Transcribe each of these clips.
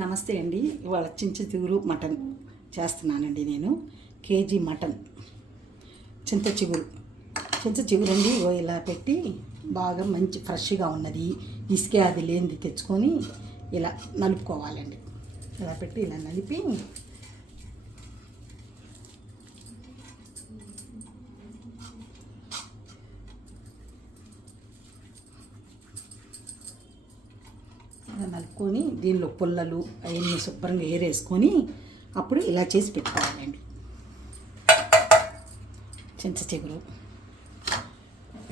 నమస్తే అండి. ఇవాళ చింతచిగురు మటన్ చేస్తున్నానండి. నేను కేజీ మటన్ చింత చిగురు అండి. ఇలా పెట్టి బాగా మంచి ఫ్రెష్గా ఉన్నది ఇసుకే అది లేనిది తెచ్చుకొని ఇలా నలుపుకోవాలండి. ఇలా పెట్టి ఇలా నలిపి నలుపుకొని దీనిలో పుల్లలు అవన్నీ శుభ్రంగా ఏరేసుకొని అప్పుడు ఇలా చేసి పెట్టుకోవాలండి. చింతచిగురు,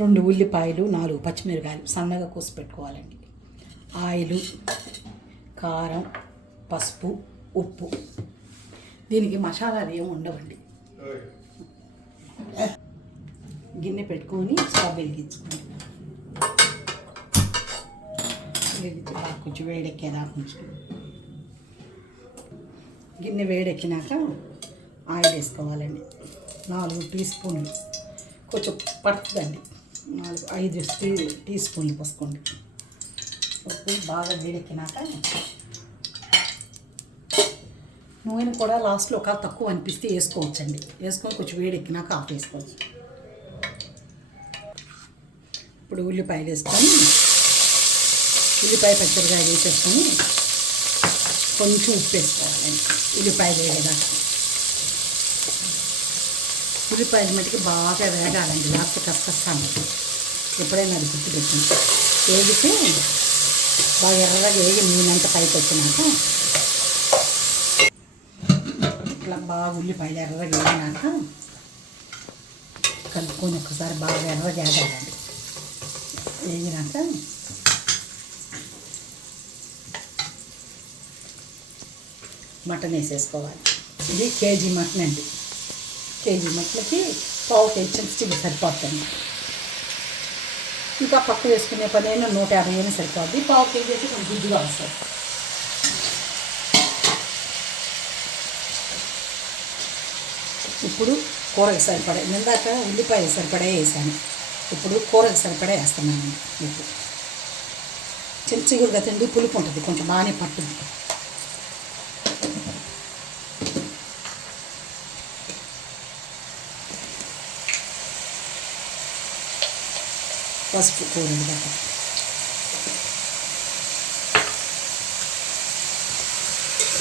2 ఉల్లిపాయలు, 4 పచ్చిమిరకాయలు సన్నగా కోసి పెట్టుకోవాలండి. ఆయిలు, కారం, పసుపు, ఉప్పు. దీనికి మసాలాలు ఏమి ఉండవండి. గిన్నె పెట్టుకొని స్టవ్ వెలిగించుకోండి. కొంచెం వేడెక్కేదాకా కొంచెం గిన్నె వేడెక్కినాక ఆయిల్ వేసుకోవాలండి. 4 టీ స్పూన్లు, కొంచెం పడుతుందండి. 5 టీ స్పూన్లు పోసుకోండి. బాగా వేడెక్కినాక నూనె కూడా లాస్ట్లో ఒక తక్కువ అనిపిస్తే వేసుకోవచ్చండి. వేసుకొని కొంచెం వేడెక్కినాక ఆఫ్ వేసుకోవచ్చు. ఇప్పుడు ఉల్లిపాయలు వేసుకొని ఉల్లిపాయ పచ్చడిగా వేసేసుకొని కొంచెం ఉప్పు వేసుకోవాలండి. ఉల్లిపాయలు వేగేదాకా ఉల్లిపాయలు మటుకి బాగా వేగాలండి. లేకపోతే కష్టస్తాను. ఎప్పుడైనా అది గుర్తుపెట్టింది. వేగితే బాగా ఎర్రగా వేగి నేనంత పైకి వచ్చినాక ఇట్లా బాగా ఉల్లిపాయలు ఎర్రగా వేగినాక కలుపుకొని ఒకసారి బాగా ఎర్రగా వేగాలండి. వేగినాక మటన్ వేసేసుకోవాలి. ఇది కేజీ మటన్ అండి. కేజీ మటన్కి పావు కేజీ చింతచిగురు సరిపోతుంది. ఇంకా పక్క వేసుకునే పని అయినా 150 అయినా సరిపోద్ది. పావు కేజీ అయితే కొంచెం గుడ్డుగా వస్తుంది. ఇప్పుడు కూరకి సరిపడే, ఇందాక ఉల్లిపాయ సరిపడే వేసాను. ఇప్పుడు కూరకి సరిపడే వేస్తున్నాను. ఇప్పుడు చింతచిగురు కదండి, పులుపు ఉంటుంది, కొంచెం బాగానే పట్టుద్ది. పసుపు కూరండి దాకా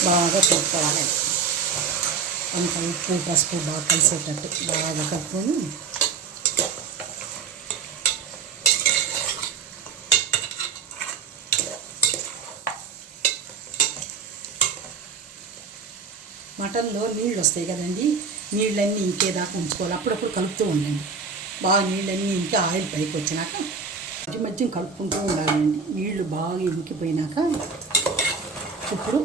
బాగా కలుపుకోవాలి. అంత ఉప్పు పసుపు బాగా కలిసేటట్టు బాగా కలుపుకొని మటన్లో నీళ్ళు వస్తాయి కదండి, నీళ్ళన్నీ ఇంకేదాకా ఉంచుకోవాలి. అప్పుడప్పుడు కలుపుతూ ఉండండి. బాగా నీళ్ళన్నీ ఇంకి ఆయిల్ పైకి వచ్చినాక మధ్య మధ్య కలుపుకుంటూ ఉండాలండి. నీళ్లు బాగా ఇంకిపోయినాక ఇప్పుడు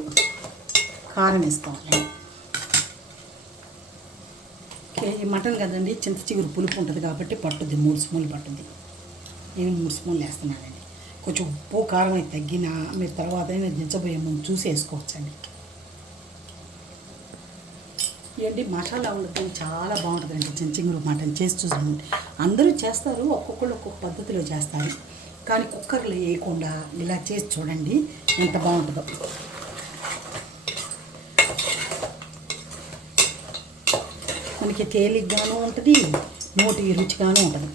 కారం వేసుకోవాలండి. కేజీ మటన్ కదండి, చింతచిగురు పులుపు ఉంటుంది కాబట్టి పట్టుద్ది. 3 స్పూన్లు పట్టుద్ది. నేను 3 స్పూన్లు వేస్తున్నానండి. కొంచెం ఉప్పు కారం అయితే తగ్గినా మీరు తర్వాత అయినా దించబోయే ముందు చూసి వేసుకోవచ్చండి. ఏంటి మసాలా ఉండదు, చాలా బాగుంటుందండి. చింతచిగురు మటన్ చేసి చూసాను. అందరూ చేస్తారు, ఒక్కొక్కళ్ళు ఒక్కొక్క పద్ధతిలో చేస్తారు. కానీ కుక్కర్లో వేయకుండా ఇలా చేసి చూడండి ఎంత బాగుంటుందో. మనకి తేలిగ్గాను ఉంటుంది, నోటి రుచిగాను ఉంటుంది.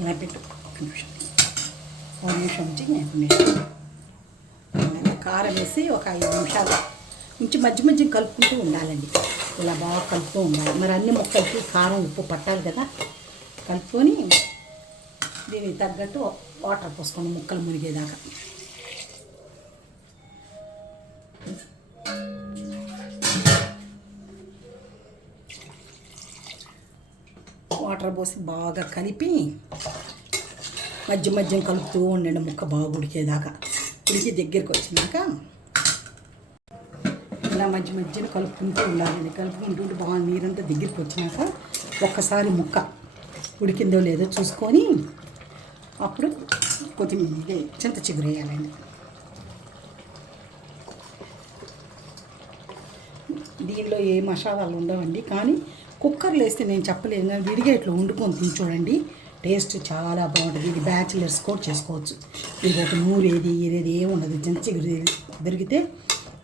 ఇలా పెట్టు ఒక నిమిషం ఉంచి కారం వేసి ఒక 5 నిమిషాలు ఉంచి మధ్య మధ్య కలుపుకుంటూ ఉండాలండి. ఇలా బాగా కలుపుతూ ఉండాలి. మరి అన్ని ముక్కలకి కారం ఉప్పు పట్టాలి కదా. కలుపుకొని దీనికి తగ్గట్టు వాటర్ పోసుకోండి ముక్కలు మునిగేదాకా. వాటర్ పోసి బాగా కలిపి మధ్య మధ్య కలుపుతూ ఉండండి. ముక్క బాగా ఉడికేదాకా. ఉడికి దగ్గరికి వచ్చినాక ఇలా మధ్య మధ్యలో కలుపుకుంటూ ఉండాలండి. కలుపుకుంటూ బాగా నీరంతా దగ్గరికి వచ్చినాక ఒక్కసారి ముక్క ఉడికిందో లేదో చూసుకొని అప్పుడు కొద్దిగా చింతచిగురు వేయాలండి. దీనిలో ఏ మసాలాలు ఉండవండి. కానీ కుక్కర్లో వేస్తే నేను చెప్పలేను, విడిగా ఇట్లా వండుకొని తిని చూడండి, టేస్ట్ చాలా బాగుంటుంది. ఇది బ్యాచిలర్స్ కూడా చేసుకోవచ్చు. ఇది ఒక నూరేది ఏది ఏమి ఉండదు. చింత చిగురు దొరికితే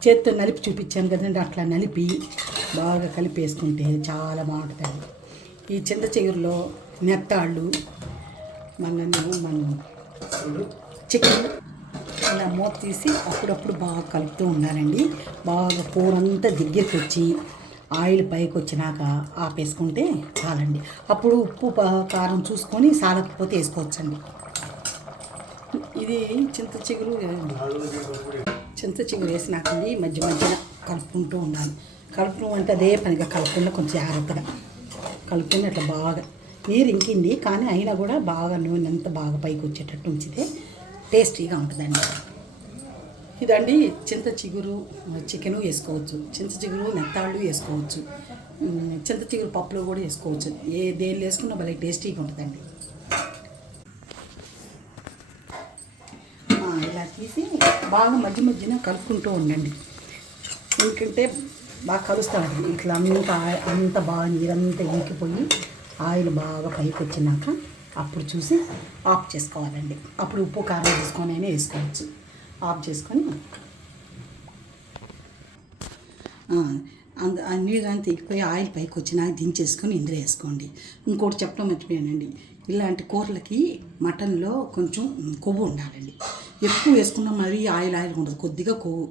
చేత్తో నలిపి చూపించాను కదండి, అట్లా నలిపి బాగా కలిపి వేసుకుంటే చాలా బాగుంటుంది. ఈ చింత చిగురులో నెత్తాళ్ళు మనం చికెన్ ఇలా మూత తీసి అప్పుడప్పుడు బాగా కలుపుతూ ఉండాలండి. బాగా కూర అంతా దగ్గరికి వచ్చి ఆయిల్ పైకి వచ్చినాక ఆపేసుకుంటే చాలండి. అప్పుడు ఉప్పు కారం చూసుకొని సాలకపోతే వేసుకోవచ్చండి. ఇది చింత చిగురు వేసినాకండి మధ్య మధ్యన కలుపుకుంటూ ఉండాలి. కలుపుకుంటూ అంటే అదే పనిగా కలుపుకుండా కొంచెం జాగ్రత్తగా కలుపుకొని అట్లా బాగా నీరు ఇంకింది కానీ అయినా కూడా బాగా నూనె అంతా బాగా పైకి వచ్చేటట్టు ఉంచితే టేస్టీగా ఉంటుందండి. ఇదండి చింత చిగురు చికెను వేసుకోవచ్చు, చింత చిగురు నెత్తాళ్ళు వేసుకోవచ్చు, చింత చిగురు పప్పులో కూడా వేసుకోవచ్చు. దేనిలో వేసుకున్నా భలే టేస్టీగా ఉంటుందండి. ఇలా తీసి బాగా మధ్య మధ్యన కలుపుకుంటూ ఉండండి. ఎందుకంటే బాగా కలుస్తూ ఉంటుంది. ఇట్లా అంత బాగా నీరంతా ఇంకిపోయి ఆయిల్ బాగా పైకి వచ్చినాక అప్పుడు చూసి ఆఫ్ చేసుకోవాలండి. అప్పుడు ఉప్పు కారం తీసుకొని అయినా వేసుకోవచ్చు. ఆఫ్ చేసుకొని నీళ్ళంతా ఎక్కిపోయి ఆయిల్ పైకి వచ్చినాక దించేసుకొని ఇందులో వేసుకోండి. ఇంకోటి చెప్పడం మర్చిపోయానండి, ఇలాంటి కూరలకి మటన్లో కొంచెం కొవ్వు ఉండాలండి. ఎక్కువ వేసుకున్నా మరీ ఆయిల్ ఉండదు, కొద్దిగా కొవ్వు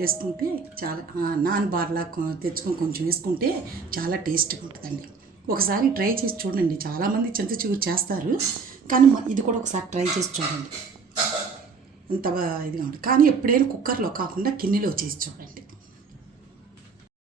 వేసుకుంటే చాలా నాన్ బార్లా తెచ్చుకొని కొంచెం వేసుకుంటే చాలా టేస్ట్గా ఉంటుందండి. ఒకసారి ట్రై చేసి చూడండి. చాలామంది చింత చిగురు చేస్తారు కానీ ఇది కూడా ఒకసారి ట్రై చేసి చూడండి. అంత ఇదిగా ఉంటుంది. కానీ ఎప్పుడైనా కుక్కర్లో కాకుండా గిన్నెలో చేసి చూడండి.